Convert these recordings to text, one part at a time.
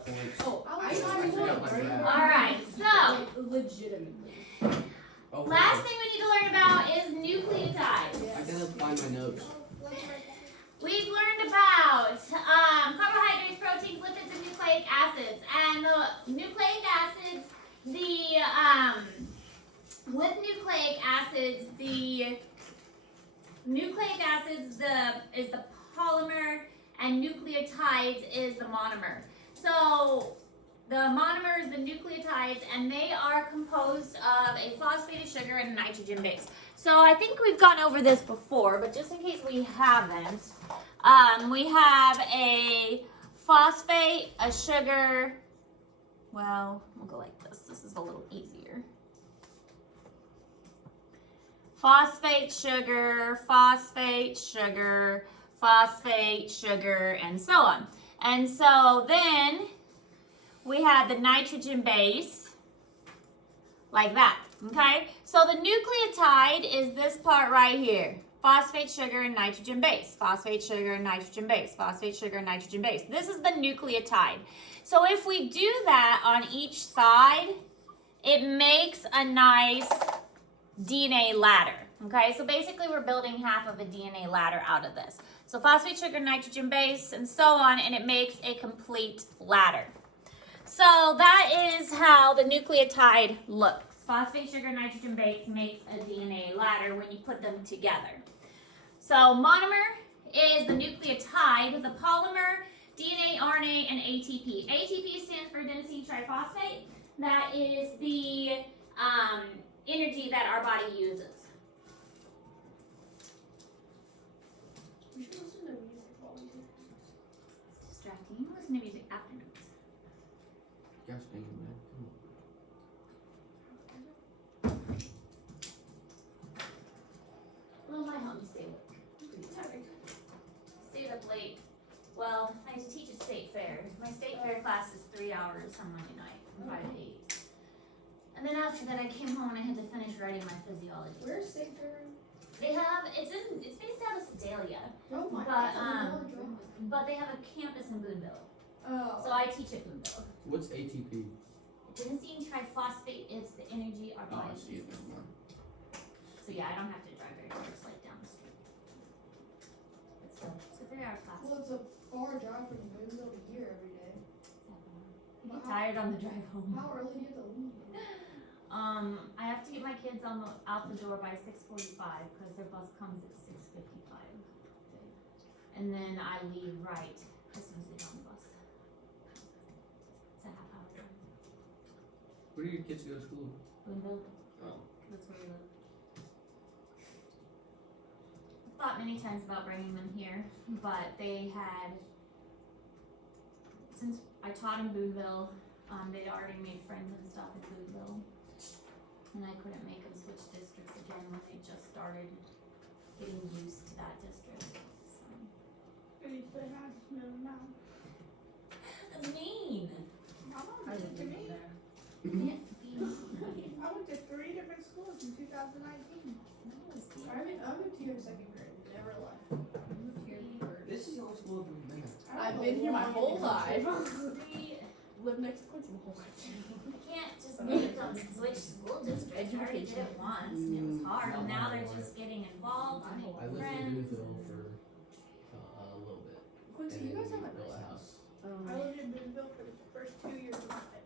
got points. Oh, I forgot my graph. Alright, so legitimately. Oh, last thing we need to learn about is nucleotides. I gotta find my notes. We've learned about carbohydrates, proteins, lipids, and nucleic acids. And the nucleic acids, with nucleic acids, is the polymer, and nucleotides is the monomer. So the monomer is the nucleotides, and they are composed of a phosphated sugar and a nitrogen base. So I think we've gone over this before, but just in case we haven't, we have a phosphate, a sugar. Well, we'll go like this. This is a little easier. Phosphate, sugar, phosphate, sugar, phosphate, sugar, and so on. And so then we had the nitrogen base, like that, okay? So the nucleotide is this part right here. Phosphate, sugar, and nitrogen base. Phosphate, sugar, and nitrogen base. Phosphate, sugar, and nitrogen base. This is the nucleotide. So if we do that on each side, it makes a nice DNA ladder, okay? So basically we're building half of a DNA ladder out of this. So phosphate, sugar, nitrogen base, and so on, and it makes a complete ladder. So that is how the nucleotide looks. Phosphate, sugar, nitrogen base makes a DNA ladder when you put them together. So monomer is the nucleotide with the polymer, DNA, RNA, and ATP. ATP stands for adenosine triphosphate. That is the energy that our body uses. We should listen to music while we do this. It's distracting. You can listen to music afterwards. Gosh dang it, man. Well, my home stay awake. Stayed up late. Well, I teach a state fair. My state fair class is 3 hours on Monday night, from 5 to 8. And then after that, I came home and I had to finish writing my physiology. Where's Sigler? They have it's based out of Sedalia, Oh my but God. but they have a campus in Boonville. Oh. So I teach at Boonville. What's ATP? Adenosine triphosphate is the energy our Oh, I body see it uses. now. So yeah, I don't have to drive very far, it's like down the street. But still, it's a 3-hour class. Well, it's a far drive from Boonville to here every day. I get tired on the drive home. How early do you have to leave? I have to get my kids out the door by 6:45 because their bus comes at 6:55. And then I leave right as soon as they get on the bus. It's a half-hour drive. Where do your kids go to school? Boonville, Oh. that's where we live. I've thought many times about bringing them here, but they had, since I taught in Boonville, they'd already made friends and stuff in Boonville. And I couldn't make them switch districts again when they just started getting used to that district. So. That's mean. I didn't do that. Can't be mean. I went to 3 different schools in 2019. No, see, I moved here in second grade. Never left. I moved here in third. This is the only school I've been at. I've been here my whole life. See, Lived next to Quincy my whole life. I can't just make them switch school districts. I already did it once and it was hard. And now they're just getting involved and I making lived in friends. Boonville for a little bit. Quincy, you guys have a built nice a house. I lived in Boonville for the first 2 years of my life.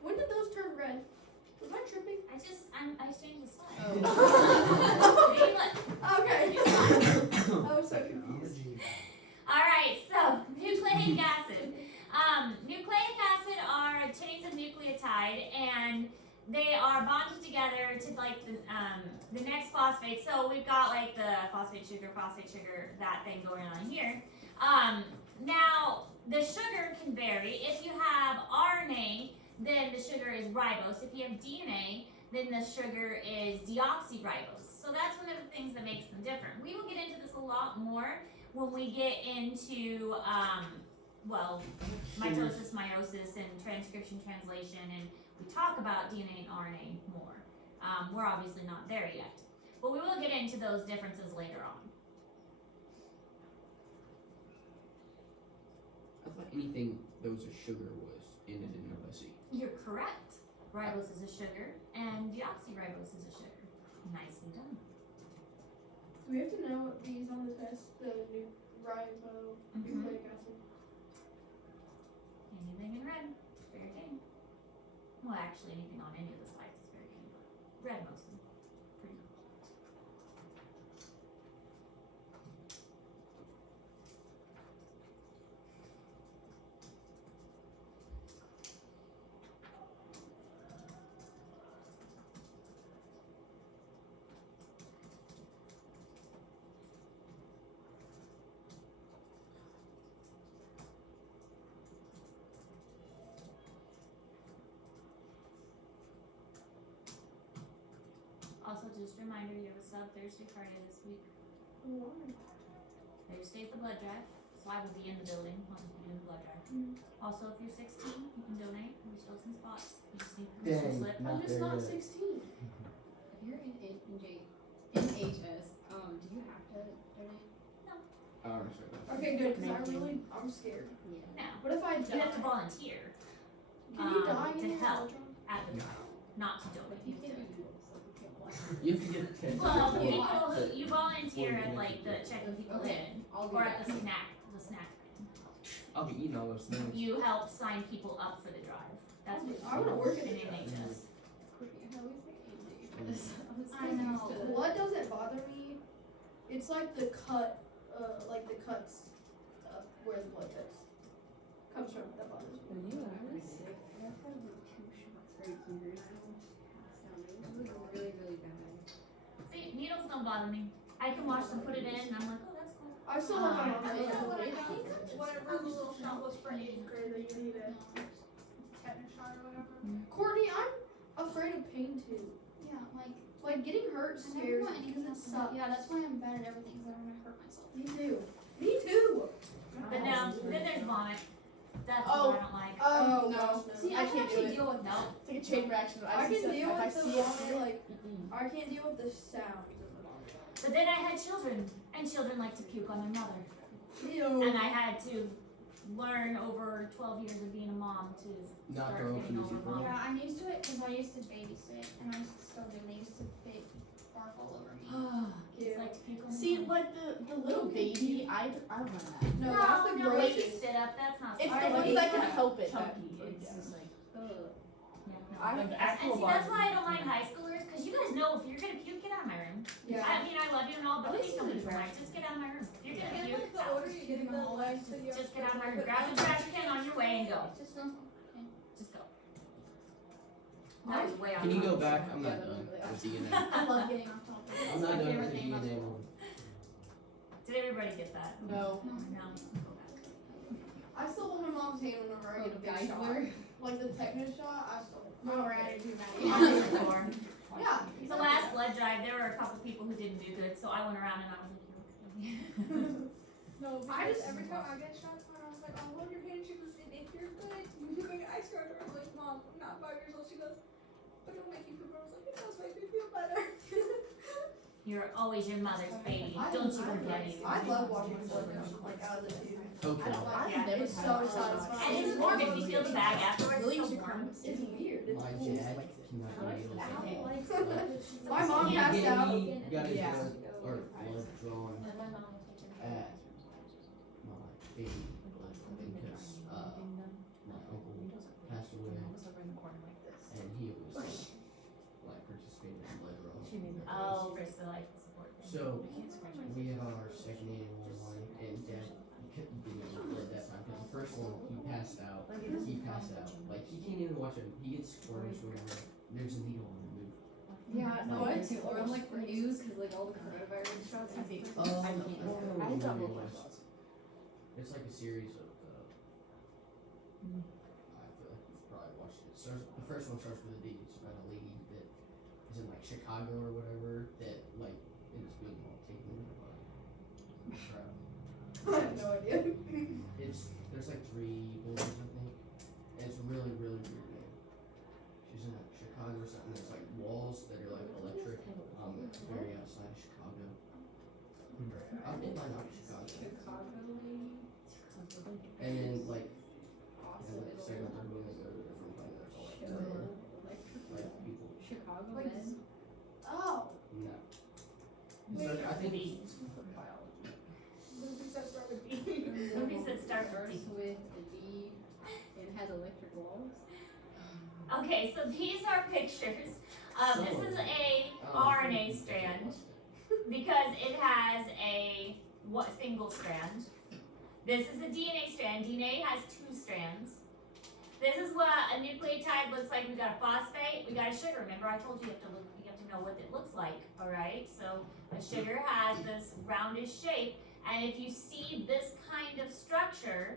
When did those turn red? Was I tripping? I changed the slide. Oh. See, look. Okay. I was so confused. Alright, so nucleic acid. Nucleic acid are chains of nucleotide and they are bonded together to like the next phosphate. So we've got like the phosphate, sugar, that thing going on here. Now the sugar can vary. If you have RNA, then the sugar is ribose. If you have DNA, then the sugar is deoxyribose. So that's one of the things that makes them different. We will get into this a lot more when we get into mitosis, meiosis, and transcription, translation, and we talk about DNA and RNA more. We're obviously not there yet, but we will get into those differences later on. I thought anything that was a sugar was in it in OSE. You're correct. Ribose is a sugar, and deoxyribose is a sugar. Nicely done. Do we have to know what these on the test? The new nucleic acid. Anything in red, fair game. Well, actually, anything on any of the slides is fair game. Red mostly. Pretty cool. Also, just a reminder, you have a sub Thursday Friday this week. Thursday's the blood drive, so I will be in the building. I'll just be doing the blood drive. Also, if you're 16, you can donate. There's still some spots. You just need permission Dang. slip. I'm just there not yet. 16. If you're in NHS, do you have to donate? I don't understand that. Okay, good, because I'm scared. Yeah. No, What if I you have to die? volunteer Can you die to in the help. electron? at the trial, not to donate. You can't do duels, so you can't watch. You have to get a tent. Well, Yeah. people who you volunteer at like the checking people in, I'll do or that. at the snack thing. I'll be eating all those things. You help sign people up for the drive. That's what I wanna work in in the drive. NHS. I know. Blood doesn't bother me. It's like the cuts, where the blood comes from that bothers me. When you were sick, I had like 2 shots right here, and I almost passed out. It was really, really bad. See, needles don't bother me. I can watch them put it in, and I'm like, oh, that's cool. I still have my mom. I say, know what I "Wait, think. Whatever the little shot was for 8th grade that you need a tetanus shot or whatever. Courtney, I'm afraid of pain too. Yeah, like Like getting hurt I never scares want me anything because it else to sucks. Yeah, that's why I'm bad at everything because I don't want to hurt myself. Me too. Me too. But now, then there's vomit. That's Oh. what I don't like. Oh, no. gosh, no. See, I can can't do actually it. deal with No. It's like a chain reaction. I can deal if I with the see it, vomit, like I can't deal with the sound of the vomit. But then I had children, and children like to puke on their mother. Ew. And I had to learn over 12 years of being a mom to Not start throw up getting easy over for vomit. Yeah, I'm used to it because I used to babysit and I still do. They used to barf all over me. Kids like to puke on See, their mom. like the little baby, I want that. No, No, that's the no, baby grossest. sit up. That's not It's smart. the ones that can help it. Chunky. that- It's yeah. just like, Ugh. yeah, no. I have And actual see, that's why I body. don't mind high schoolers, because you guys know if you're gonna puke, get out of my room. Yeah. I mean, I love you and all, but At please least don't in be the polite. trash. Just get out of my room. If you're gonna And puke, like the out. older you get, the less so you have Just to get out of my room. put Grab the them- trash can on your way and go. Just no. Just go. That was way off. Can you go back? I'm Yeah, not that done was really with DNA. I love getting off topic. I'm It's not my done favorite with the thing about DNA school. one. Did everybody get that? No. No. I still hold my mom's hand whenever I get a big shot. Geisler. Like the tetanus shot, I still. No, we're at it too, Before. Yeah. The last blood drive, there were a couple people who didn't do good, so I went around and I was like, "You okay?" No, I because just- every time I get shots, my mom's like, "I'll hold your hand." She goes, "And if you're good, you do like ice cream." I was like, "Mom, I'm not 5 years old." She goes, "But it'll make you poop." I was like, "It does make me feel better." You're always your mother's baby. I- Don't you I- forget it. I love watching blood come like out of the tube. Okay. I've Yeah, never it's had so a shot. satisfying. And it's warm if you feel the bag afterwards. Really It's so used to warm. cry. It's weird. It's My cool. dad cannot do needles. My mom Yeah. passed out. He got his Yeah. blood or blood drawn But my mom will take it. at my baby blood because my uncle passed away and he was like participating in blood draw. Oh, for the like support. So we have our second annual one, and Dad couldn't do it that time because the first one he passed out. He passed out. Like he can't even watch it. He gets squirmish whenever there's a needle in the move. Yeah, no, What? me too. Or on like the news, because like all the coronavirus shots. I think. I don't know I what got movie it both was. shots. It's like a series of. I feel like you've probably watched it. The first one starts with a D. It's about a lady that is in like Chicago or whatever that like is being all taken over by crap. I have no idea. There's like 3 buildings I think, and it's really really weird name. She's in like Chicago or something. There's like walls that are like electric. Very outside of Chicago. It might not be Chicago. And then like with B. Movies that start with B. Movies that start with D. Starts with a D and has electric walls. Okay, so these are pictures. This is a Oh. RNA strand because it has a single strand. This is a DNA strand. DNA has 2 strands. This is what a nucleotide looks like. We got a phosphate, we got a sugar. Remember I told you you have to know what it looks like, all right? So a sugar has this roundish shape, and if you see this kind of structure,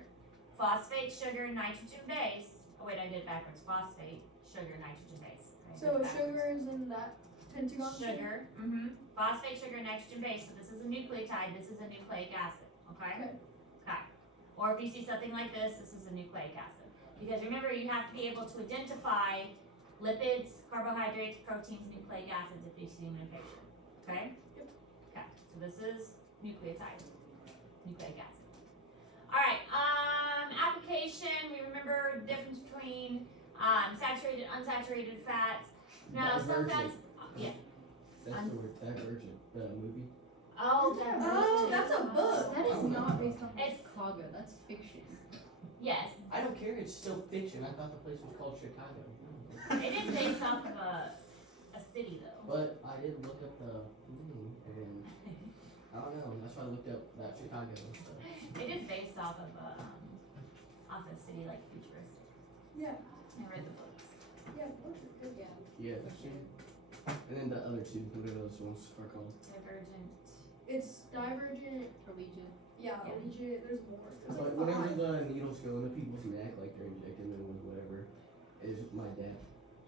phosphate, sugar, nitrogen base. Oh wait, I did it backwards. Phosphate, sugar, nitrogen base. I did So it backwards. sugar is in that pentagon. shape? Sugar, phosphate, sugar, nitrogen base. So this is a nucleotide. This is a nucleic acid. Okay. Okay. Okay. Or if you see something like this is a nucleic acid. Because remember, you have to be able to identify lipids, carbohydrates, proteins, nucleic acids if you see them in a picture. Okay. Yep. Okay. So this is nucleotide, nucleic acid. All right. Application. We remember the difference between saturated, unsaturated fats. Now, some fats. Yeah. That's the word Divergent, the movie. Oh, Oh, that's a book. That is not based on It's- Chicago. That's fiction. yes. I don't care, it's still fiction. I thought the place was called Chicago. It is based off of a city though. But I did look up the name, and I don't know, that's why I looked up that Chicago stuff. It is based off of a city like futuristic. Yeah. I read the books. Yeah. Books are good. Yeah. Yeah, that's true. And then the other 2, what are those ones are called? Divergent. It's Divergent. Allegiant. Yeah. Yeah. Allegiant. There's more. There's Like like whenever 5. the needles go into people's neck, like they're injecting them with whatever, is my dad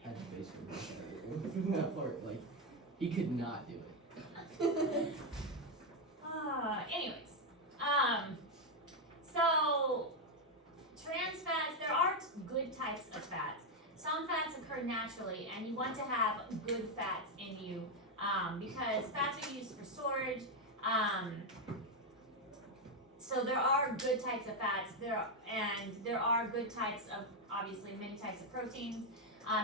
had to basically from that part. Like he could not do it. Anyways, so trans fats. There are good types of fats. Some fats occur naturally, and you want to have good fats in you because fats are used for storage. So there are good types of fats. There are good types of, obviously, many types of proteins.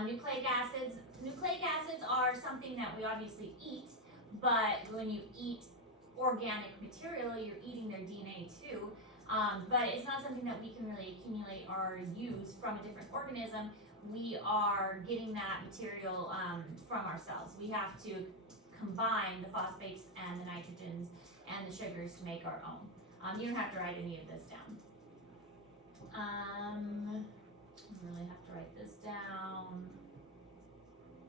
Nucleic acids. Nucleic acids are something that we obviously eat, but when you eat organic material, you're eating their DNA too. But it's not something that we can really accumulate or use from a different organism. We are getting that material from ourselves. We have to combine the phosphates and the nitrogens and the sugars to make our own. You don't have to write any of this down. I really have to write this down.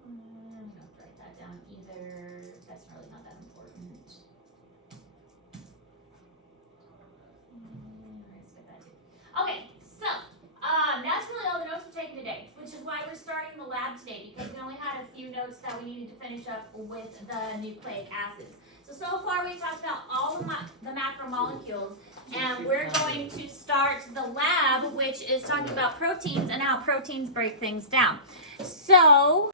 I don't have to write that down either. That's really not that important. I skip that too. Okay, so that's really all the notes we're taking today, which is why we're starting the lab today, because we only had a few notes that we needed to finish up with the nucleic acids. So far we talked about all the macromolecules, and we're going to start the lab, which is talking about proteins and how proteins break things down. So